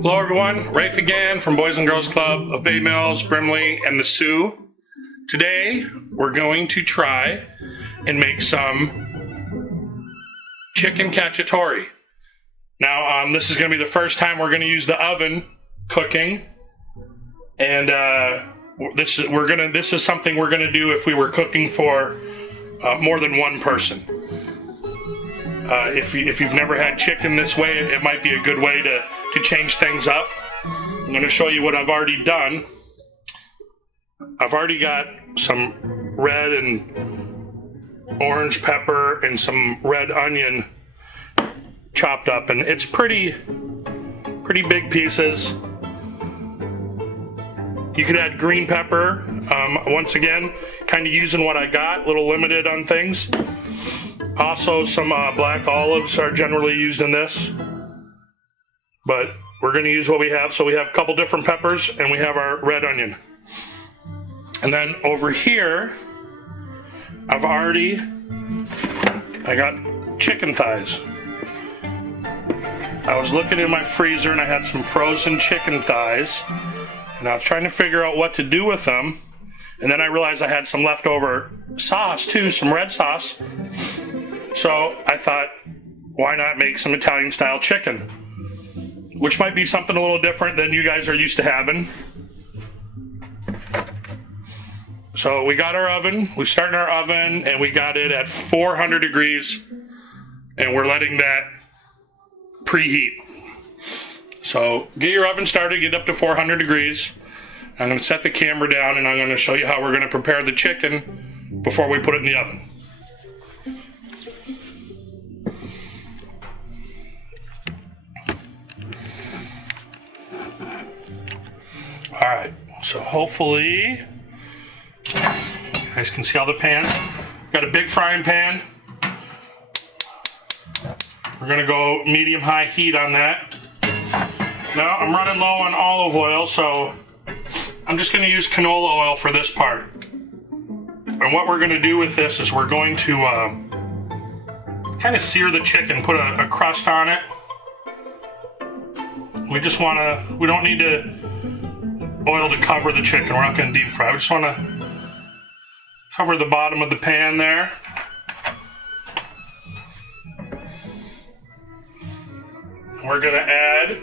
Hello everyone, Rafe again from Boys and Girls Club of Bay Mills, Brimley, and the Sioux. Today we're going to try and make some chicken cacciatore. Now this is going to be the first time we're going to use the oven cooking, and this is something we're going to do if we were cooking for more than one person. If you've never had chicken this way, it might be a good way to change things up. I'm going to show you what I've already done. I've already got some red and orange pepper and some red onion chopped up, and it's pretty big pieces. You could add green pepper. Once again, kind of using what I got, a little limited on things. Also, some black olives are generally used in this, but we're going to use what we have. So we have a couple different peppers, and we have our red onion. And then over here, I got chicken thighs. I was looking in my freezer, and I had some frozen chicken thighs, and I was trying to figure out what to do with them. And then I realized I had some leftover sauce too, some red sauce. So I thought, why not make some Italian style chicken? Which might be something a little different than you guys are used to having. So we got our oven, we started our oven, and we got it at 400 degrees, and we're letting that preheat. So get your oven started, get up to 400 degrees. I'm going to set the camera down, and I'm going to show you how we're going to prepare the chicken before we put it in the oven. Alright, so hopefully you guys can see all the pans. Got a big frying pan. We're going to go medium-high heat on that. Now I'm running low on olive oil, so I'm just going to use canola oil for this part. And what we're going to do with this is we're going to kind of sear the chicken, put a crust on it. We don't need oil to cover the chicken. We're not going to deep fry. We just want to cover the bottom of the pan there. We're going to add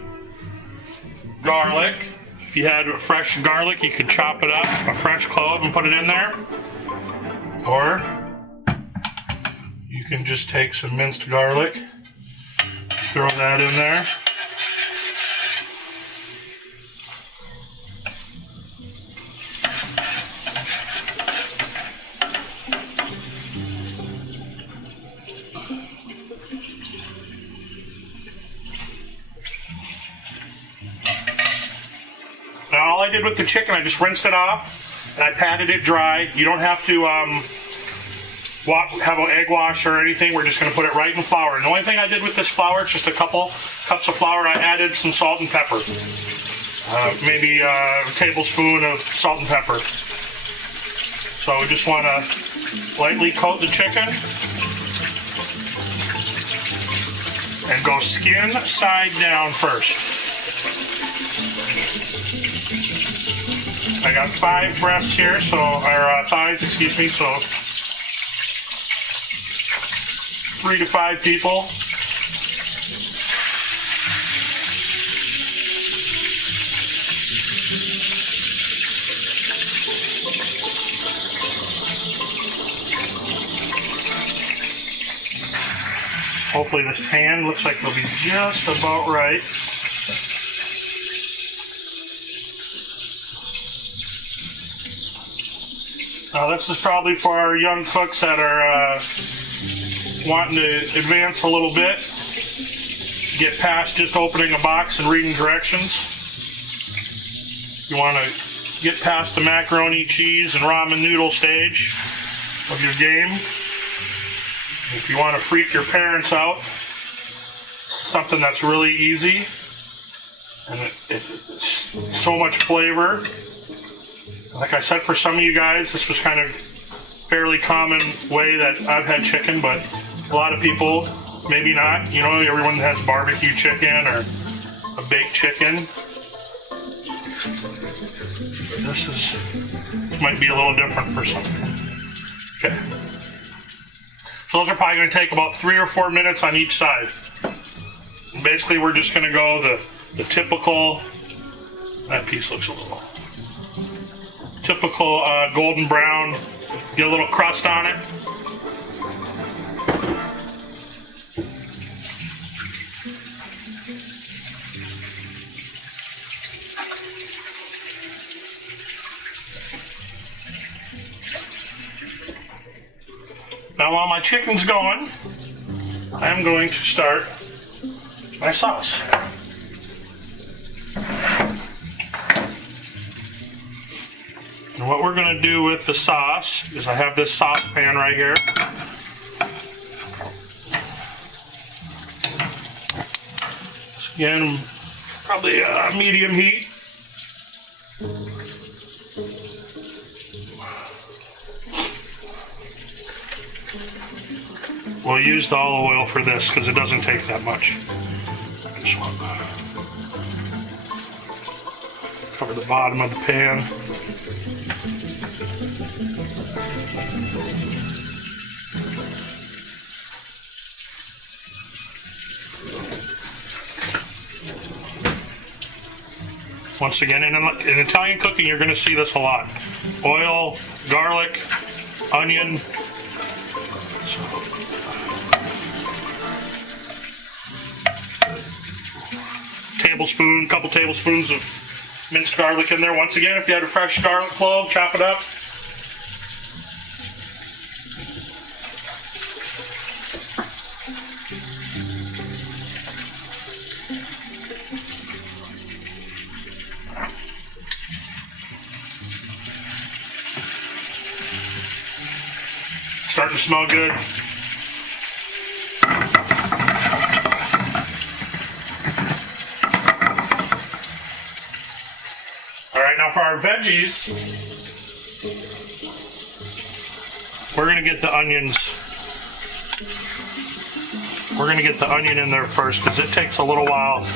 garlic. If you had fresh garlic, you could chop it up, a fresh clove, and put it in there. Or you can just take some minced garlic, throw that in there. Now all I did with the chicken, I just rinsed it off and I patted it dry. You don't have to have an egg wash or anything. We're just going to put it right in flour. And the only thing I did with this flour is just a couple cups of flour. I added some salt and pepper, maybe a tablespoon of salt and pepper. So we just want to lightly coat the chicken and go skin side down first. I got 5 breasts here, or thighs, excuse me, so 3 to 5 people. Hopefully this pan looks like it'll be just about right. Now this is probably for our young cooks that are wanting to advance a little bit, get past just opening a box and reading directions. You want to get past the macaroni, cheese, and ramen noodle stage of your game. If you want to freak your parents out, this is something that's really easy, and it's so much flavor. Like I said, for some of you guys, this was kind of fairly common way that I've had chicken, but a lot of people, maybe not. You know, everyone has barbecue chicken or a baked chicken. This might be a little different for some. Okay. So those are probably going to take about 3 or 4 minutes on each side. Basically, we're just going to go the typical. That piece looks a little typical golden brown. Get a little crust on it. Now while my chicken's going, I'm going to start my sauce. And what we're going to do with the sauce is I have this saucepan right here. Again, probably a medium heat. We'll use the olive oil for this because it doesn't take that much. Just want to cover the bottom of the pan. Once again, in Italian cooking, you're going to see this a lot. Oil, garlic, onion. Couple tablespoons of minced garlic in there. Once again, if you had a fresh garlic clove, chop it up. Starting to smell good. Now for our veggies, we're going to get the onions. We're going to get the onion in there first because it takes a little while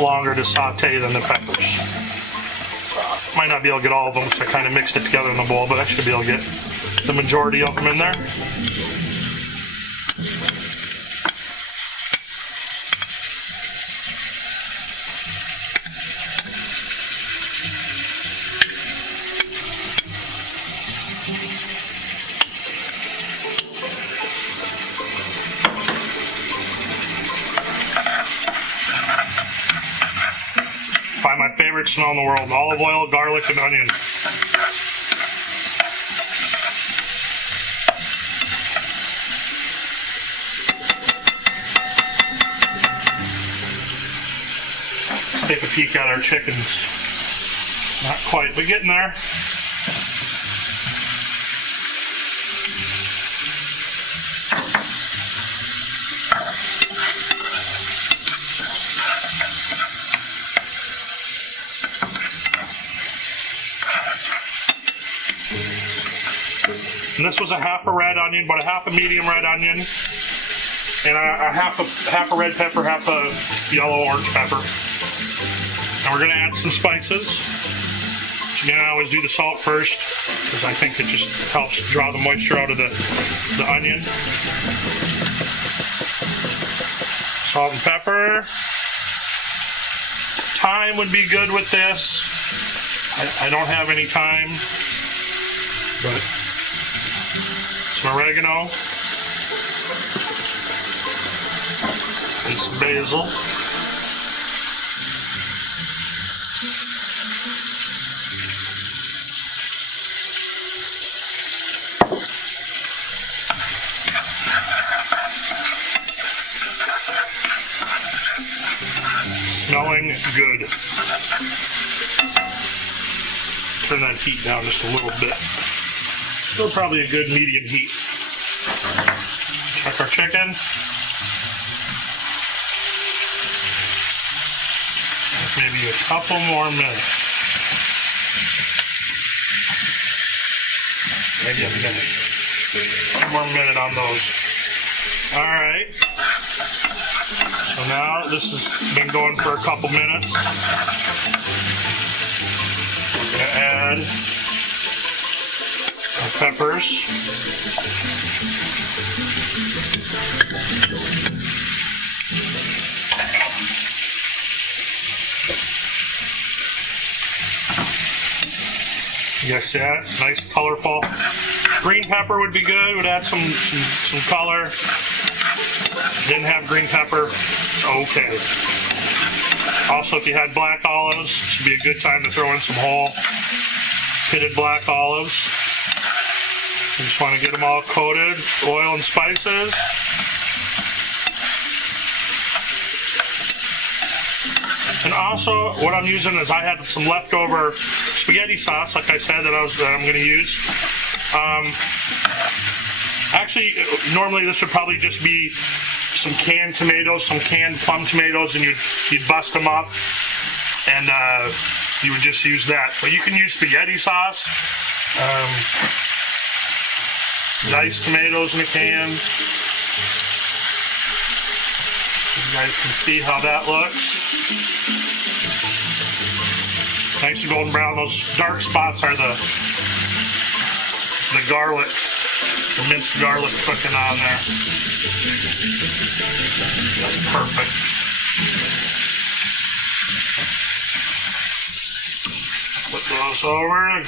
longer to saute than the peppers. Might not be able to get all of them because I kind of mixed it together in the bowl, but I should be able to get the majority of them in there. Find my favorite smell in the world: olive oil, garlic, and onion. Let's take a peek at our chickens. Not quite, but getting there. And this was a half a red onion, but a half a medium red onion, and a half a red pepper, half a yellow orange pepper. And we're going to add some spices. Again, I always do the salt first because I think it just helps draw the moisture out of the onion. Salt and pepper. Thyme would be good with this. I don't have any thyme, but some oregano and some basil. Smelling good. Turn that heat down just a little bit. Still probably a good medium heat. Check our chicken. Maybe a couple more minutes. Maybe a minute. One more minute on those. All right. So So now this has been going for a couple minutes. We're going to add our peppers. You guys see that? Nice, colorful. Green pepper would be good. Would add some color. Didn't have green pepper. It's okay. Also, if you had black olives, this would be a good time to throw in some whole pitted black olives. You just want to get them all coated, oil and spices. And also, what I'm using is I had some leftover spaghetti sauce, like I said, that I'm going to use. Actually, normally this would probably just be some canned tomatoes, some canned plum tomatoes, and you'd bust them up, and you would just use that. But you can use spaghetti sauce, diced tomatoes in a can. You guys can see how that looks. Nice and golden brown. Those dark spots are the garlic, the minced garlic cooking on there. That's perfect. Put those over.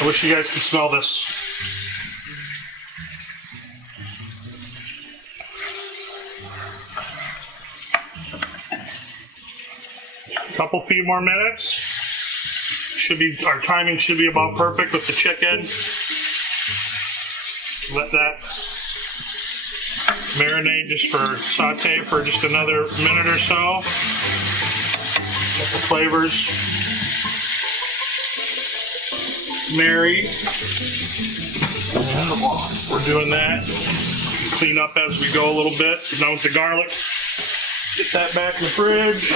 I wish you guys could smell this. A few more minutes. Our timing should be about perfect with the chicken. Let that marinate saute for just another minute or so. Let the flavors marry. And while we're doing that, clean up as we go a little bit. We're done with the garlic. Get that back in the fridge.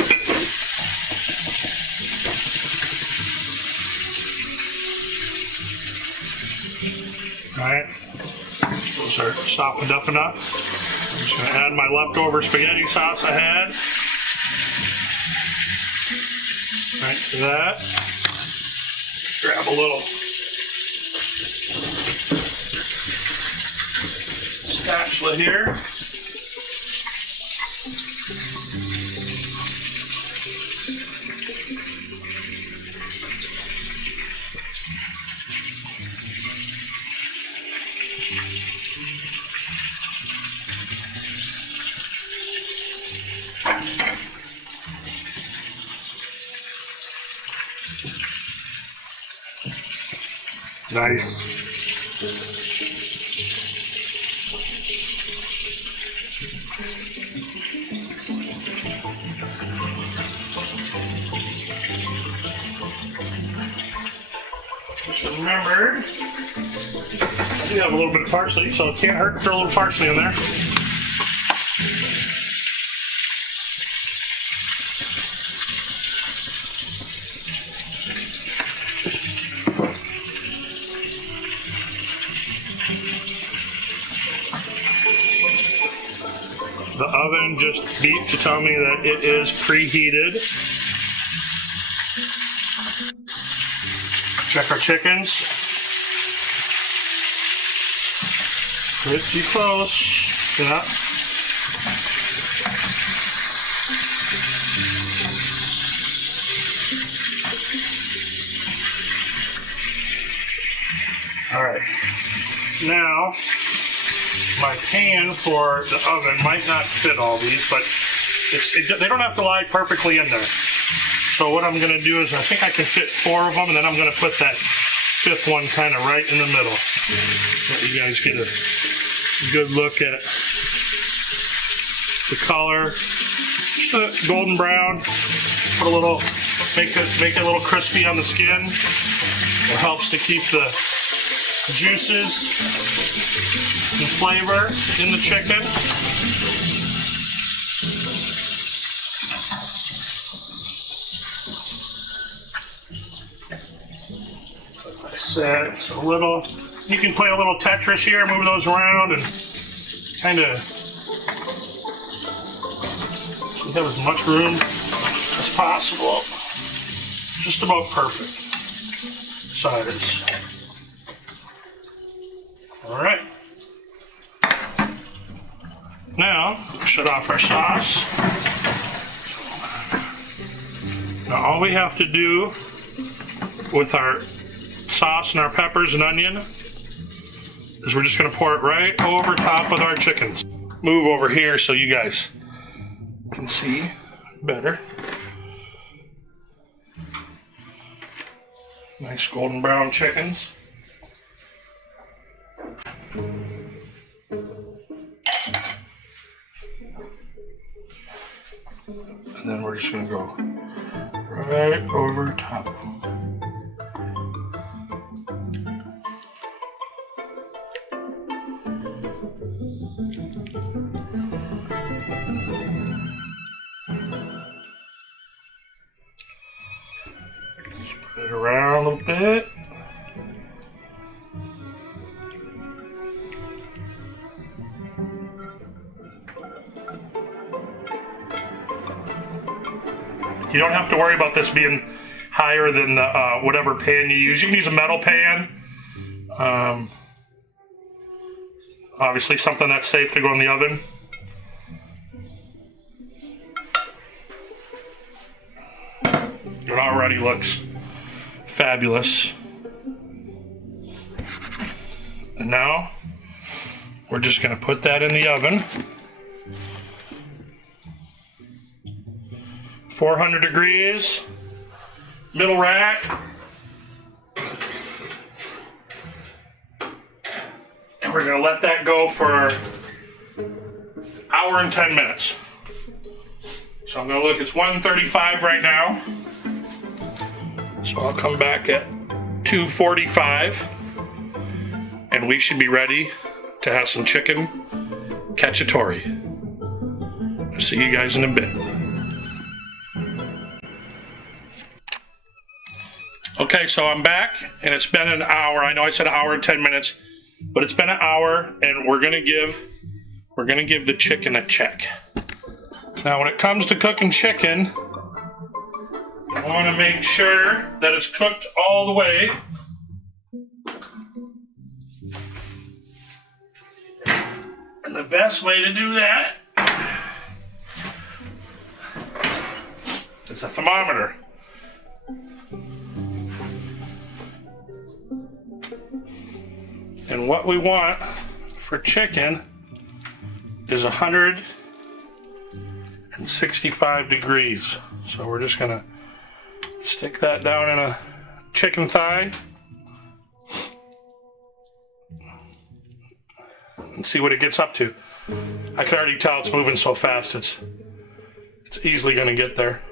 Alright, those are softened up enough. I'm just going to add my leftover spaghetti sauce I had. Right to that. Grab a little spatula here. Nice. Just remembered, I do have a little bit of parsley, so it can't hurt to throw a little parsley in there. The oven just beeped to tell me that it is preheated. Check our chickens. Pretty close. Yeah. All right. Now, my pan for the oven might not fit all these, but they don't have to lie perfectly in there. So what I'm going to do is I think I can fit 4 of them, and then I'm going to put that 5th one kind of right in the middle. Let you guys get a good look at the color. Just a golden brown. Put a little Make it a little crispy on the skin. It helps to keep the juices and flavor in the chicken. Like I said, it's a little, you can play a little Tetris here, move those around and kind of have as much room as possible. Just about perfect size. All right. Now, shut off our sauce. Now, all we have to do with our sauce and our peppers and onion is we're just going to pour it right over top of our chickens. Move over here so you guys can see better. Nice golden brown chickens. And then we're just going to go right over top. Spread it around a little bit. You don't have to worry about this being higher than the whatever pan you use. You can use a metal pan. Obviously something that's safe to go in the oven. It already looks fabulous. And now we're just going to put that in the oven. 400 degrees, middle rack. And we're going to let that go for an hour and 10 minutes. So I'm going to look, it's 1:35 right now. So I'll come back at 2:45 and we should be ready to have some chicken cacciatore. I'll see you guys in a bit. Okay, so I'm back and it's been an hour. I know I said an hour and 10 minutes, but it's been an hour and we're gonna give the chicken a check. Now when it comes to cooking chicken, I want to make sure that it's cooked all the way. And the best way to do that is a thermometer. And what we want for chicken is 165 degrees. So we're just gonna stick that down in a chicken thigh and see what it gets up to. I can already tell it's moving so fast, it's easily gonna get there.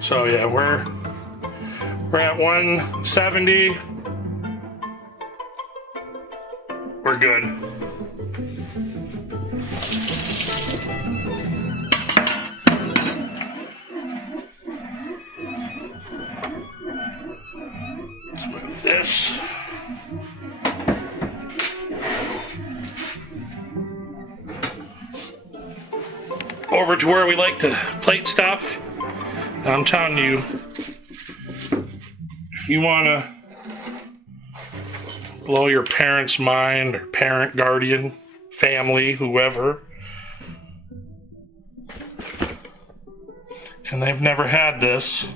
So yeah, we're at 170. We're good. Let's move this. Over to where we like to plate stuff. And I'm telling you, if you want to blow your parents' mind, or parent, guardian, family, whoever, and they've never had this,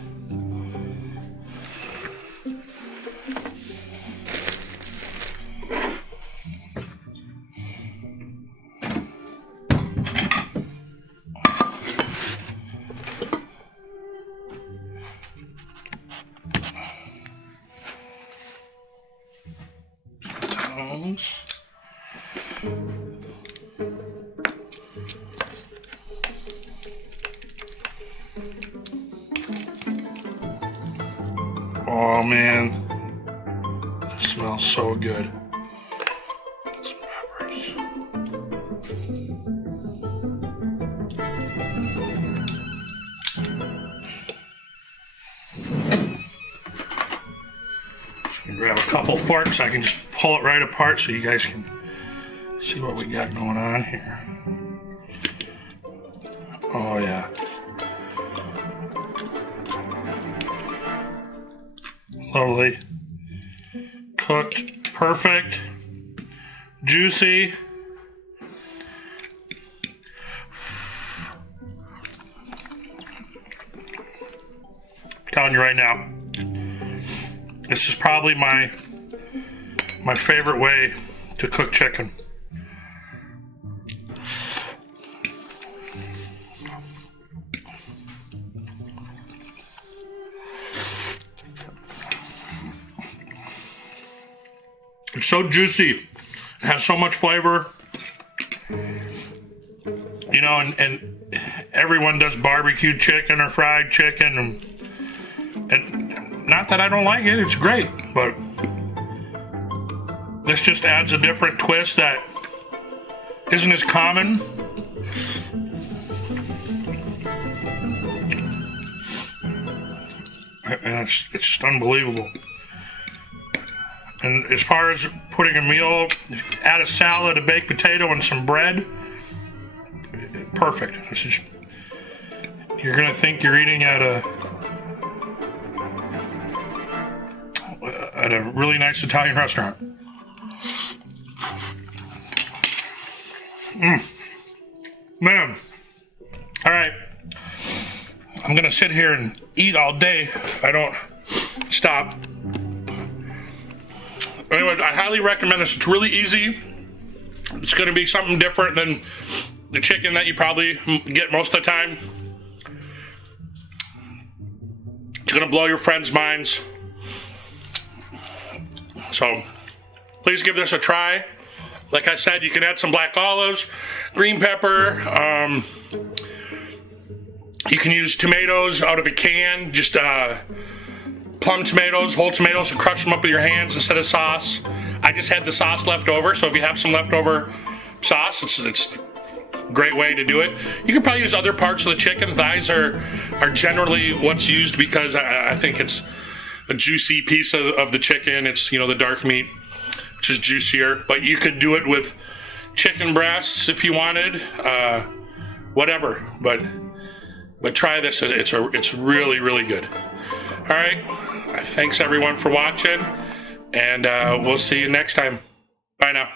Oh man, this smells so good. Some peppers. Just gonna grab a couple forks so I can just pull it right apart so you guys can see what we got going on here. Oh yeah. Lovely. Cooked, perfect, juicy. I'm telling you right now, this is probably my favorite way to cook chicken. It's so juicy. It has so much flavor. You know, and everyone does barbecued chicken or fried chicken. And not that I don't like it, it's great. But this just adds a different twist that isn't as common. And it's just unbelievable. And as far as putting a meal, add a salad, a baked potato, and some bread. Perfect. This is, you're gonna think you're eating at a really nice Italian restaurant. Man. All right. I'm gonna sit here and eat all day if I don't stop. Anyway, I highly recommend this. It's really easy. It's going to be something different than the chicken that you probably get most of the time. It's going to blow your friends' minds. So, please give this a try. Like I said, you can add some black olives, green pepper. You can use tomatoes out of a can. Just plum tomatoes, whole tomatoes, and crush them up with your hands instead of sauce. I just had the sauce left over, so if you have some leftover sauce, it's a great way to do it. You can probably use other parts of the chicken. Thighs are generally what's used because I think it's a juicy piece of the chicken. It's, you know, the dark meat, which is juicier. But you could do it with chicken breasts if you wanted, whatever. But try this. It's really, really good. All right. Thanks everyone for watching, and we'll see you next time. Bye now.